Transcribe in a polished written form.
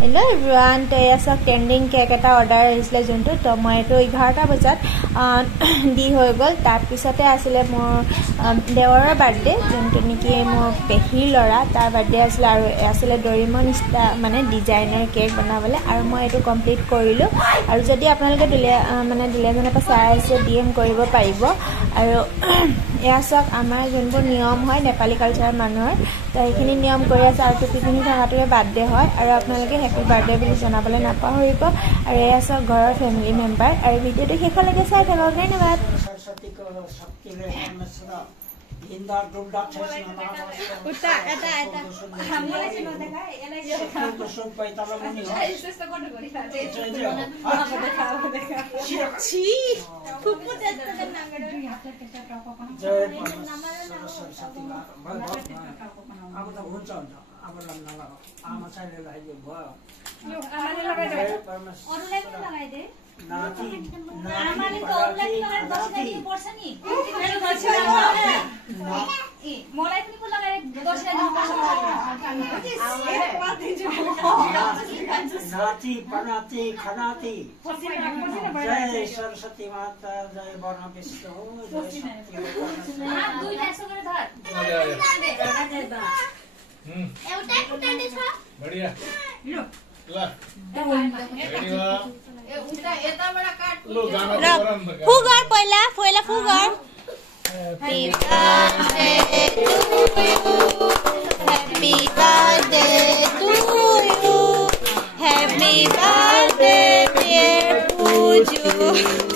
Hello everyone, today is a trending cake eta order isle juntu to moi to 11 bajat di hoy gol tar pisate asile mor deorar birthday juntu niki mor pehi lora tar birthday asile aru asile Doraemon mane designer cake banabale aru moi etu complete korilu aru jodi apnaloke dile mane jone pa sai ase DM koribo paribo aru eya sok amar junbur niyom hoy Nepali culture manor to ekhini niyom kori ase aru to pipini thakatore birthday hoy aru apnaloke happy birthday bili janabale napahoribo aru eya sok ghoror family member aru video to hekolage sai thakok dhanyabad Saraswati को शक्ति ले नमस्कार इंदा Duda छेसना उता एता हामीले चाहिँ नदेखा यसलाई तो सुन पैताला मुनि हो यस्तो गर्नु गरिहाल्छ छी फुफु त्यस्तो त नागडो जय सरस्वती अब त हुन्छ अब नला आमा चाहिँले लाग्यो भयो यो आमाले लगाइदे अरुलाई पनि लगाइदे नाति आमाले त अरुलाई पनि लगाएर दसैँ दिनु पर्छ नि ए मलाई पनि पो लगाएर दसैँ दिनु पर्छ नाति पनाति खनाति जय सरस्वती माता जय वर्ण विष्णु हात दुईटा यसो गरेर धर एउटै खुट्टाले छ बढिया लो ल रेडी वा ए उता यताबाट काट लो गाना गरम फुगर पहिला फुगर Happy birthday to you. Happy birthday to you. Happy birthday, dear Puju.